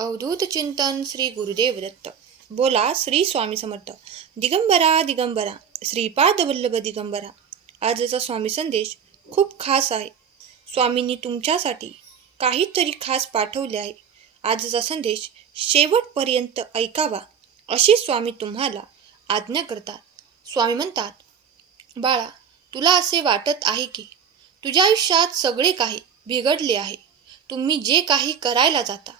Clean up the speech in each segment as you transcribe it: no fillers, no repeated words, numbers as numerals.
अवधूत चिंतन श्री गुरुदेव दत्त. बोला श्री स्वामी समर्थ. दिगंबरा दिगंबरा श्रीपाद वल्लभ दिगंबरा. आजचा स्वामी संदेश खूप खास आहे. स्वामींनी तुमच्यासाठी काहीतरी खास पाठवले आहे. आजचा संदेश शेवटपर्यंत ऐकावा अशी स्वामी तुम्हाला आज्ञा करतात. स्वामी म्हणतात, बाळा, तुला असे वाटत आहे की तुझ्या आयुष्यात सगळे काही बिघडले आहे. तुम्ही जे काही करायला जाता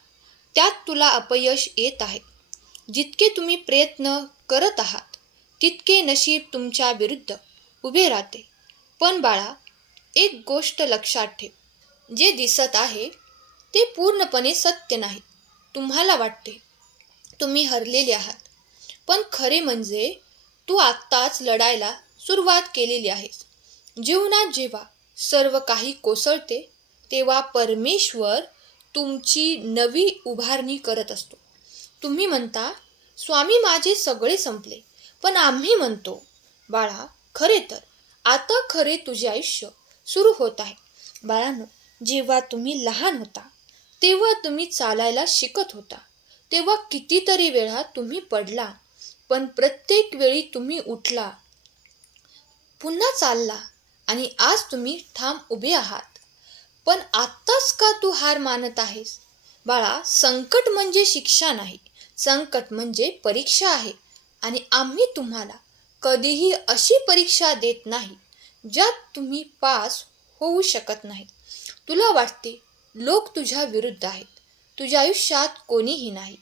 त्यात तुला अपयश येत आहे. जितके तुम्ही प्रयत्न करत आहात तितके नशीब तुमच्या विरुद्ध उभे राहते. पण बाळा, एक गोष्ट लक्षात ठेव, जे दिसत आहे ते पूर्णपणे सत्य नाही. तुम्हाला वाटते तुम्ही हरलेले आहात, पण खरे म्हणजे तू आत्ताच लढायला सुरुवात केलेली आहेस. जीवनात जेव्हा सर्व काही कोसळते तेव्हा परमेश्वर तुमची नवी उभारणी करत असतो. तुम्ही म्हणता, स्वामी माझे सगळे संपले. पण आम्ही म्हणतो, बाळा, खरे तर आता खरे तुझे आयुष्य सुरू होत आहे. बाळांनो, जेव्हा तुम्ही लहान होता तेव्हा तुम्ही चालायला शिकत होता. तेव्हा कितीतरी वेळा तुम्ही पडला, पण प्रत्येक वेळी तुम्ही उठला, पुन्हा चालला आणि आज तुम्ही ठाम उभे आहात. पण आत्ताच का तू हार मानत आहेस? बाळा, संकट म्हणजे शिक्षा नाही, संकट म्हणजे परीक्षा आहे. आणि आम्ही तुम्हाला कधीही अशी परीक्षा देत नाही ज्यात तुम्ही पास होऊ शकत नाही. तुला वाटते लोक तुझ्या विरुद्ध आहेत, तुझ्या आयुष्यात कोणीही नाही.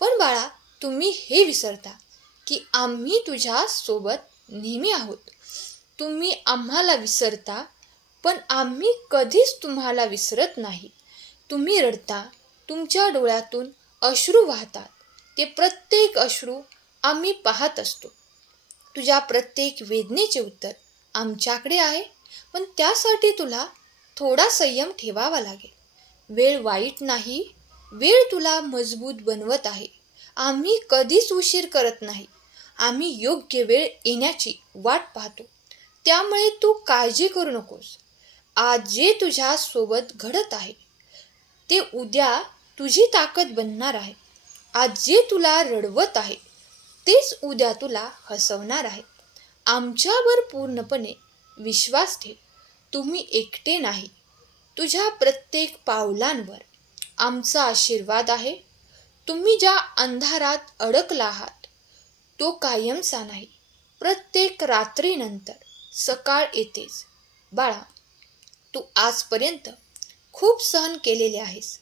पण बाळा, तुम्ही हे विसरता की आम्ही तुझ्या सोबत नेहमी आहोत. तुम्ही आम्हाला विसरता, पण आम्ही कधीच तुम्हाला विसरत नाही. तुम्ही रडता, तुमच्या डोळ्यातून अश्रू वाहतात. ते प्रत्येक अश्रू आम्ही पाहत असतो. तुझ्या प्रत्येक वेदनेचे उत्तर आमच्याकडे आहे. पण त्यासाठी तुला थोडा संयम ठेवावा लागेल. वेळ वाईट नाही, वेळ तुला मजबूत बनवत आहे. आम्ही कधीच उशीर करत नाही. आम्ही योग्य वेळ येण्याची वाट पाहतो. त्यामुळे तू काळजी करू नकोस. आज जे तुझ्या सोबत घडत आहे ते उद्या तुझी ताकद बनणार आहे. आज जे तुला रडवत आहे तेच उद्या तुला हसवणार आहे. आमच्यावर पूर्णपणे विश्वास ठेव. तुम्ही एकटे नाही. तुझ्या प्रत्येक पावलांवर आमचा आशीर्वाद आहे. तुम्ही ज्या अंधारात अडकला आहात तो कायमचा नाही. प्रत्येक रात्रीनंतर सकाळ येतेच. बाळा, तू आजपर्यंत खूप सहन केलेले आहेस.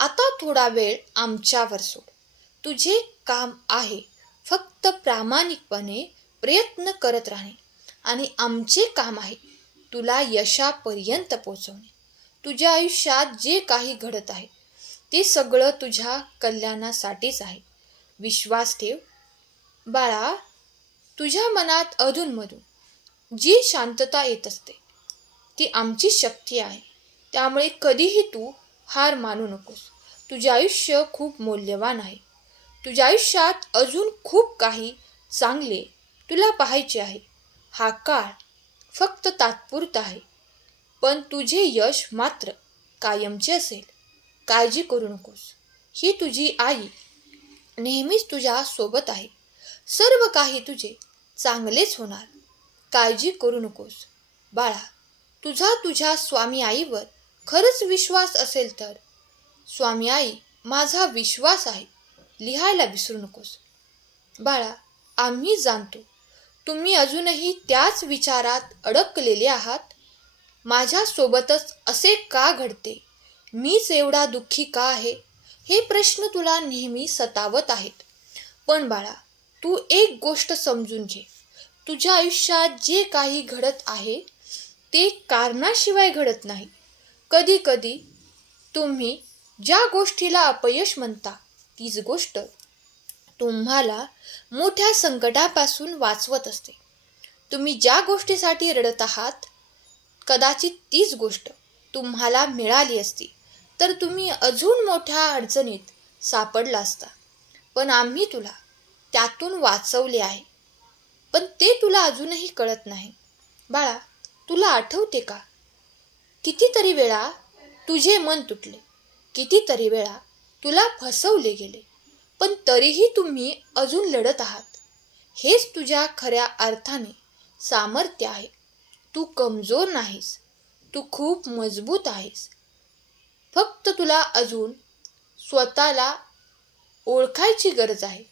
आता थोडा वेळ आमच्यावर सोड. तुझे काम आहे फक्त प्रामाणिकपणे प्रयत्न करत राहणे, आणि आमचे काम आहे तुला यशापर्यंत पोहोचवणे. तुझ्या आयुष्यात जे काही घडत आहे ते सगळं तुझ्या कल्याणासाठीच आहे. विश्वास ठेव बाळा. तुझ्या मनात अधूनमधून जी शांतता येत असते ती आमची शक्ती आहे. त्यामुळे कधीही तू हार मानू नकोस. तुझे आयुष्य खूप मौल्यवान आहे. तुझ्या आयुष्यात अजून खूप काही चांगले तुला पाहायचे आहे. हा काळ फक्त तात्पुरता आहे, पण तुझे यश मात्र कायमचे असेल. काळजी करू नकोस. ही तुझी आई नेहमीच तुझ्या सोबत आहे. सर्व काही तुझे चांगलेच होणार. काळजी करू नकोस. बाळा, तुझ्या स्वामी आईवर खरंच विश्वास असेल तर स्वामी आई माझा विश्वास आहे लिहायला विसरू नकोस. बाळा, आम्ही जाणतो तुम्ही अजूनही त्याच विचारात अडकलेले आहात. माझ्यासोबतच असे का घडते, मीच एवढा दुःखी का आहे, हे प्रश्न तुला नेहमी सतावत आहेत. पण बाळा, तू एक गोष्ट समजून घे. तुझ्या आयुष्यात जे काही घडत आहे ते कारणाशिवाय घडत नाही. कधी कधी तुम्ही ज्या गोष्टीला अपयश म्हणता तीच गोष्ट तुम्हाला मोठ्या संकटापासून वाचवत असते. तुम्ही ज्या गोष्टीसाठी रडत आहात कदाचित तीच गोष्ट तुम्हाला मिळाली असती तर तुम्ही अजून मोठ्या अडचणीत सापडला असता. पण आम्ही तुला त्यातून वाचवले आहे. पण ते तुला अजूनही कळत नाही. बाळा, तुला आठवते का, कितीतरी वेळा तुझे मन तुटले, कितीतरी वेळा तुला फसवले गेले, पण तरीही तुम्ही अजून लढत आहात. हेच तुझ्या खऱ्या अर्थाने सामर्थ्य आहे. तू कमजोर नाहीस, तू खूप मजबूत आहेस. फक्त तुला अजून स्वतःला ओळखायची गरज आहे,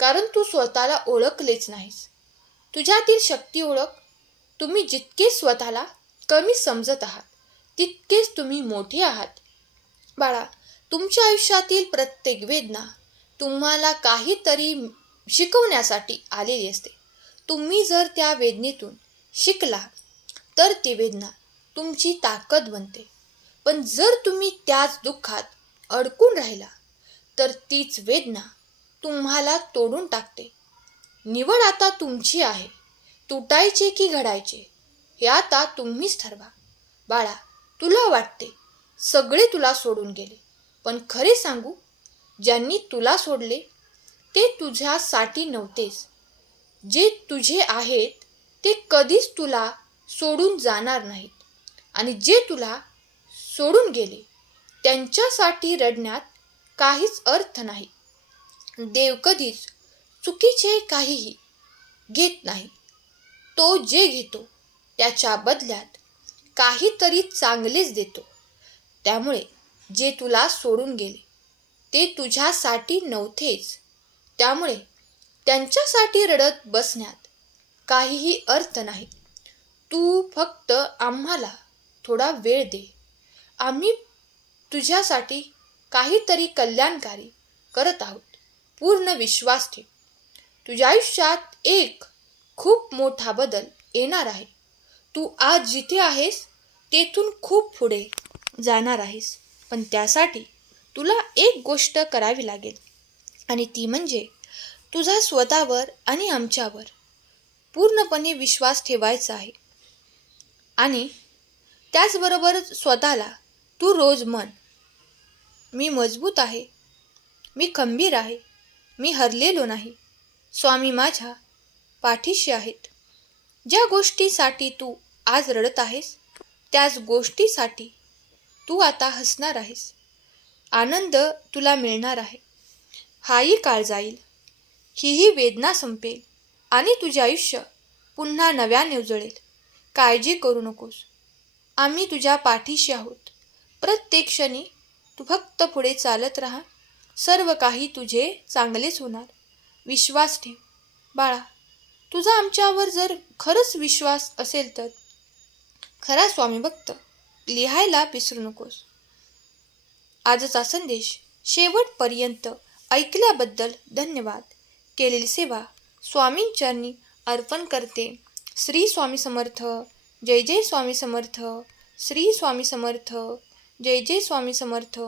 कारण तू स्वतःला ओळखलेच नाहीस. तुझ्यातील शक्ती ओळख. तुम्ही जितके स्वतःला कमी समजत आहात, तितकेच तुम्ही मोठे आहात. बाळा, तुमच्या आयुष्यातील प्रत्येक वेदना तुम्हाला काहीतरी शिकवण्यासाठी आलेली असते. तुम्ही जर त्या वेदनेतून शिकला तर ती वेदना तुमची ताकद बनते. पण जर तुम्ही त्याच दुःखात अडकून राहिला तर तीच वेदना तुम्हाला तोडून टाकते. निवड आता तुमची आहे. तुटायचे की घडायचे हे आता तुम्हीच ठरवा. बाळा, तुला वाटते सगळे तुला सोडून गेले, पण खरे सांगू, ज्यांनी तुला सोडले ते तुझ्यासाठी नव्हतेच. जे तुझे आहेत ते कधीच तुला सोडून जाणार नाहीत, आणि जे तुला सोडून गेले त्यांच्यासाठी रडण्यात काहीच अर्थ नाही. देव कधीच चुकीचे काहीही घेत नाही. तो जे घेतो त्याच्या बदल्यात काहीतरी चांगलेच देतो. त्यामुळे जे तुला सोडून गेले ते तुझ्यासाठी नव्हतेच. त्यामुळे त्यांच्यासाठी रडत बसण्यात काहीही अर्थ नाही. तू फक्त आम्हाला थोडा वेळ दे. आम्ही तुझ्यासाठी काहीतरी कल्याणकारी करत आहोत. पूर्ण विश्वास ठेव. तुझ्या आयुष्यात एक खूप मोठा बदल येणार आहे. तू आज जिथे आहेस तेथून खूप पुढे जाणार आहेस. पण त्यासाठी तुला एक गोष्ट करावी लागेल, आणि ती म्हणजे तुझा स्वतःवर आणि आमच्यावर पूर्णपणे विश्वास ठेवायचा आहे. आणि त्याचबरोबर स्वतःला तू रोज म्हण, मी मजबूत आहे, मी खंबीर आहे, मी हरलेलो नाही. स्वामी माझ्या पाठीशी आहेत. ज्या गोष्टीसाठी तू आज रडत आहेस त्याच गोष्टीसाठी तू आता हसणार आहेस. आनंद तुला मिळणार आहे. हाही काळ जाईल, हीही वेदना संपेल, आणि तुझे आयुष्य पुन्हा नव्याने उजळेल. काळजी करू नकोस, आम्ही तुझ्या पाठीशी आहोत. प्रत्येक क्षणी तू फक्त पुढे चालत राहा. सर्व काही तुझे चांगलेच होणार. विश्वास ठेव. बाळा, तुझा आमच्यावर जर खरंच विश्वास असेल तर खरा स्वामी भक्त लिहायला विसरू नकोस. आजचा संदेश शेवटपर्यंत ऐकल्याबद्दल धन्यवाद. केलेली सेवा स्वामींचरणी अर्पण करते. श्री स्वामी समर्थ. जय जय स्वामी समर्थ. श्री स्वामी समर्थ. जय जय स्वामी समर्थ.